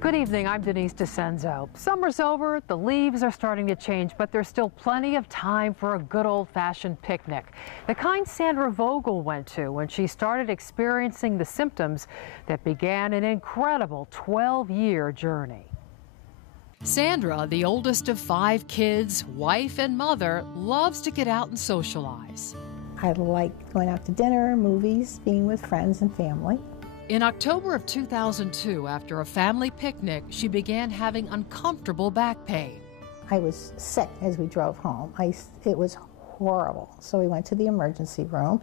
Good evening, I'm Denise DeCenzo. Summer's over, the leaves are starting to change, but there's still plenty of time for a good old-fashioned picnic. The kind Sandra Vogel went to when she started experiencing the symptoms that began an incredible 12-year journey. Sandra, the oldest of 5 kids, wife and mother, loves to get out and socialize. I like going out to dinner, movies, being with friends and family. In October of 2002, after a family picnic, she began having uncomfortable back pain. I was sick as we drove home. It was horrible. So we went to the emergency room.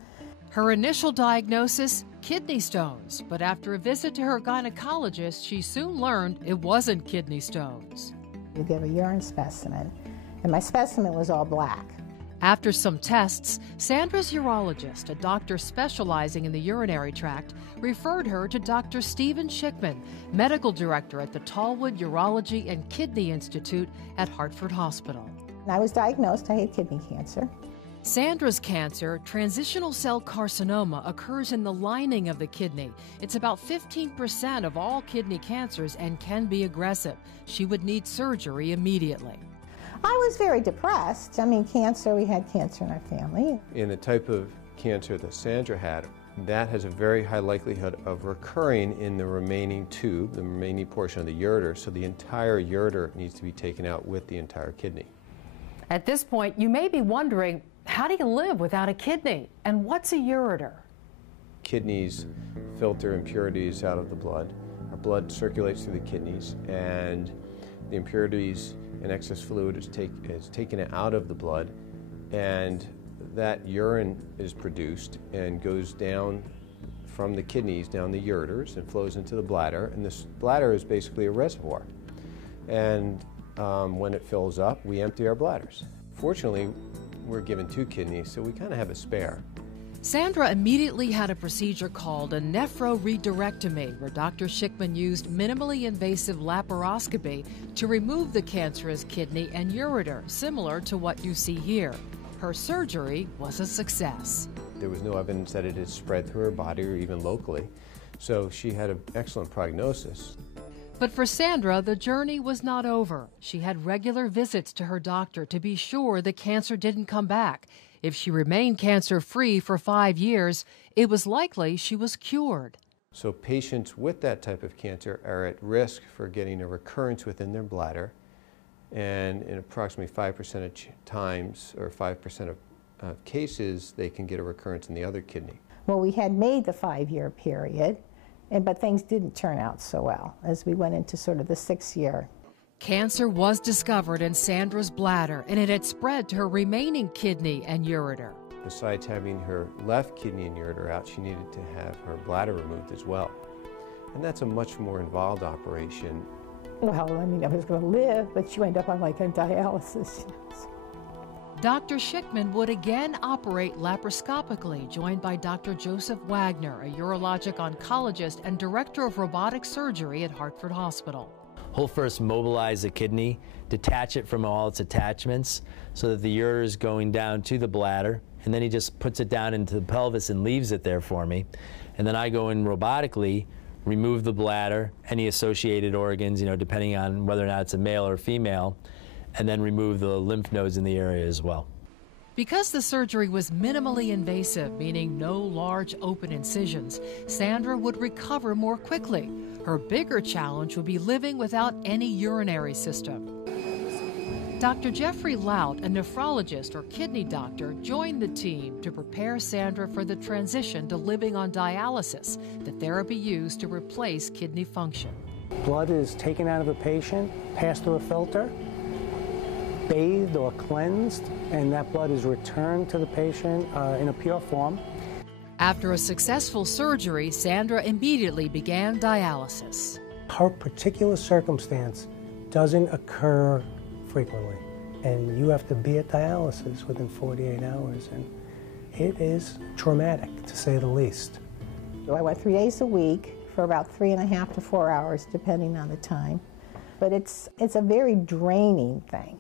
Her initial diagnosis, kidney stones. But after a visit to her gynecologist, she soon learned it wasn't kidney stones. You give a urine specimen, and my specimen was all black. After some tests, Sandra's urologist, a doctor specializing in the urinary tract, referred her to Dr. Stephen Schickman, medical director at the Tallwood Urology and Kidney Institute at Hartford Hospital. I was diagnosed, I had kidney cancer. Sandra's cancer, transitional cell carcinoma, occurs in the lining of the kidney. It's about 15% of all kidney cancers and can be aggressive. She would need surgery immediately. I was very depressed. I mean, cancer, we had cancer in our family. In the type of cancer that Sandra had, that has a very high likelihood of recurring in the remaining tube, the remaining portion of the ureter, so the entire ureter needs to be taken out with the entire kidney. At this point, you may be wondering, how do you live without a kidney? And what's a ureter? Kidneys filter impurities out of the blood. Our blood circulates through the kidneys, and the impurities and excess fluid is taken out of the blood, and that urine is produced and goes down from the kidneys down the ureters and flows into the bladder, and this bladder is basically a reservoir. And when it fills up, we empty our bladders. Fortunately, we're given 2 kidneys, so we kind of have a spare. Sandra immediately had a procedure called a nephroRedirectomy, where Dr. Schickman used minimally invasive laparoscopy to remove the cancerous kidney and ureter, similar to what you see here. Her surgery was a success. There was no evidence that it had spread through her body or even locally, so she had an excellent prognosis. But for Sandra, the journey was not over. She had regular visits to her doctor to be sure the cancer didn't come back. If she remained cancer-free for 5 years, it was likely she was cured. So patients with that type of cancer are at risk for getting a recurrence within their bladder, and in approximately 5% of times, or 5% of cases, they can get a recurrence in the other kidney. Well, we had made the 5-year period, but things didn't turn out so well as we went into sort of the 6th year. Cancer was discovered in Sandra's bladder, and it had spread to her remaining kidney and ureter. Besides having her left kidney and ureter out, she needed to have her bladder removed as well. And that's a much more involved operation. Well, I mean, I was going to live, but you end up on like a dialysis. Dr. Schickman would again operate laparoscopically, joined by Dr. Joseph Wagner, a urologic oncologist and director of robotic surgery at Hartford Hospital. He'll first mobilize the kidney, detach it from all its attachments so that the ureter is going down to the bladder, and then he just puts it down into the pelvis and leaves it there for me. And then I go in robotically, remove the bladder, any associated organs, depending on whether or not it's a male or female, and then remove the lymph nodes in the area as well. Because the surgery was minimally invasive, meaning no large open incisions, Sandra would recover more quickly. Her bigger challenge would be living without any urinary system. Dr. Jeffrey Lout, a nephrologist or kidney doctor, joined the team to prepare Sandra for the transition to living on dialysis, the therapy used to replace kidney function. Blood is taken out of a patient, passed through a filter, bathed or cleansed, and that blood is returned to the patient in a pure form. After a successful surgery, Sandra immediately began dialysis. Her particular circumstance doesn't occur frequently, and you have to be at dialysis within 48 hours, and it is traumatic, to say the least. I went 3 days a week for about 3.5 to 4 hours, depending on the time. But it's a very draining thing.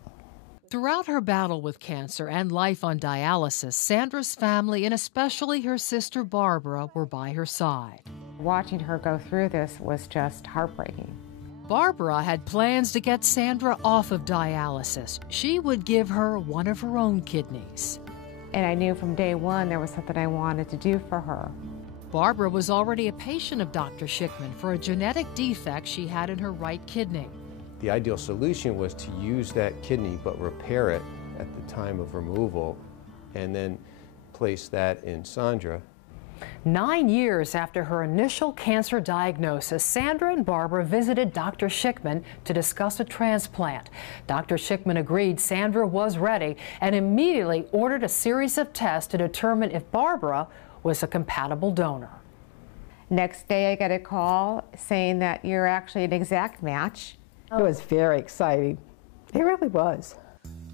Throughout her battle with cancer and life on dialysis, Sandra's family, and especially her sister Barbara, were by her side. Watching her go through this was just heartbreaking. Barbara had plans to get Sandra off of dialysis. She would give her one of her own kidneys. And I knew from day one there was something I wanted to do for her. Barbara was already a patient of Dr. Schickman for a genetic defect she had in her right kidney. The ideal solution was to use that kidney but repair it at the time of removal and then place that in Sandra. 9 years after her initial cancer diagnosis, Sandra and Barbara visited Dr. Schickman to discuss a transplant. Dr. Schickman agreed Sandra was ready and immediately ordered a series of tests to determine if Barbara was a compatible donor. Next day I got a call saying that you're actually an exact match. It was very exciting. It really was.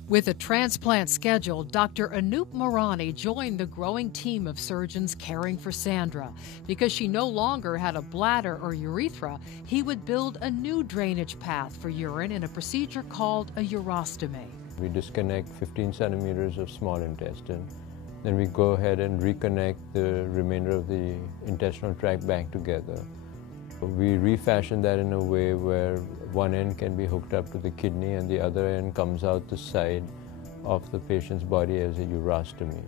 With a transplant scheduled, Dr. Anoop Morani joined the growing team of surgeons caring for Sandra. Because she no longer had a bladder or urethra, he would build a new drainage path for urine in a procedure called a urostomy. We disconnect 15 centimeters of small intestine. Then we go ahead and reconnect the remainder of the intestinal tract back together. We refashion that in a way where one end can be hooked up to the kidney and the other end comes out the side of the patient's body as a urostomy.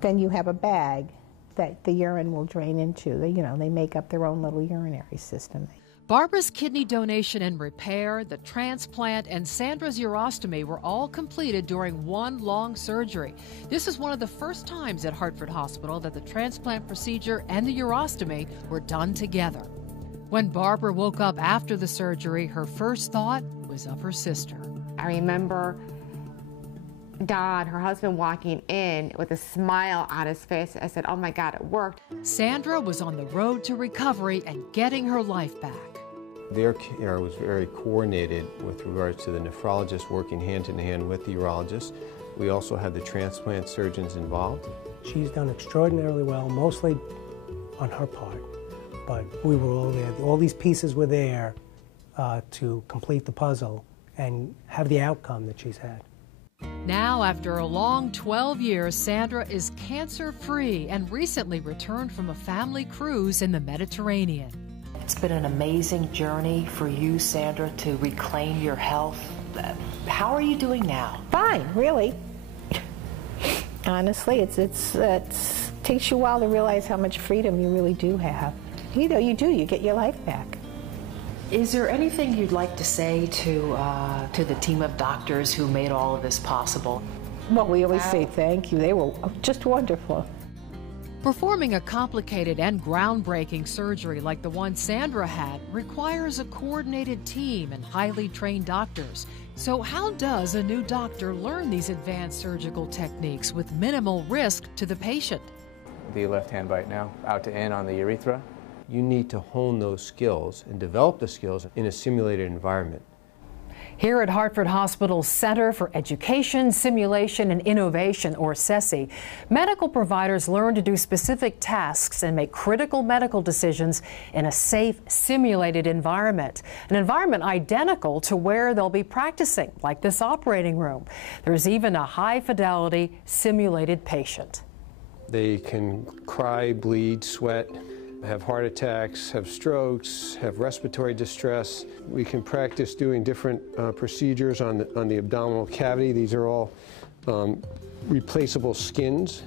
Then you have a bag that the urine will drain into. They make up their own little urinary system. Barbara's kidney donation and repair, the transplant, and Sandra's urostomy were all completed during one long surgery. This is one of the first times at Hartford Hospital that the transplant procedure and the urostomy were done together. When Barbara woke up after the surgery, her first thought was of her sister. I remember Don, her husband, walking in with a smile on his face. I said, oh my God, it worked. Sandra was on the road to recovery and getting her life back. Their care was very coordinated with regards to the nephrologist working hand in hand with the urologist. We also had the transplant surgeons involved. She's done extraordinarily well, mostly on her part. But we were all there. All these pieces were there to complete the puzzle and have the outcome that she's had. Now, after a long 12 years, Sandra is cancer-free and recently returned from a family cruise in the Mediterranean. It's been an amazing journey for you, Sandra, to reclaim your health. How are you doing now? Fine, really. Honestly, it takes you a while to realize how much freedom you really do have. You get your life back. Is there anything you'd like to say to the team of doctors who made all of this possible? Well, we always say thank you. They were just wonderful. Performing a complicated and groundbreaking surgery like the one Sandra had requires a coordinated team and highly trained doctors. So how does a new doctor learn these advanced surgical techniques with minimal risk to the patient? The left hand bite now, out to in on the urethra. You need to hone those skills and develop the skills in a simulated environment. Here at Hartford Hospital's Center for Education, Simulation, and Innovation, or CESI, medical providers learn to do specific tasks and make critical medical decisions in a safe, simulated environment. An environment identical to where they'll be practicing, like this operating room. There's even a high-fidelity simulated patient. They can cry, bleed, sweat, have heart attacks, have strokes, have respiratory distress. We can practice doing different procedures on the abdominal cavity. These are all replaceable skins,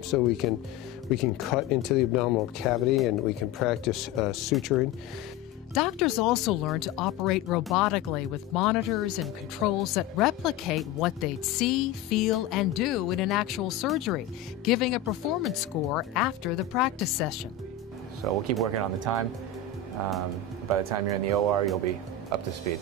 so we can cut into the abdominal cavity and we can practice suturing. Doctors also learn to operate robotically with monitors and controls that replicate what they'd see, feel, and do in an actual surgery, giving a performance score after the practice session. So we'll keep working on the time. By the time you're in the OR, you'll be up to speed.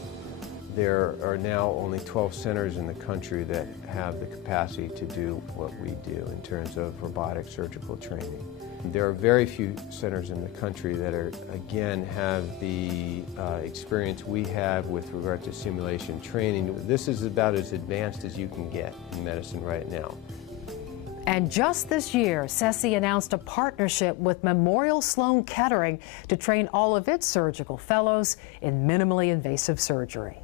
There are now only 12 centers in the country that have the capacity to do what we do in terms of robotic surgical training. There are very few centers in the country that have the experience we have with regard to simulation training. This is about as advanced as you can get in medicine right now. And just this year, CESI announced a partnership with Memorial Sloan Kettering to train all of its surgical fellows in minimally invasive surgery.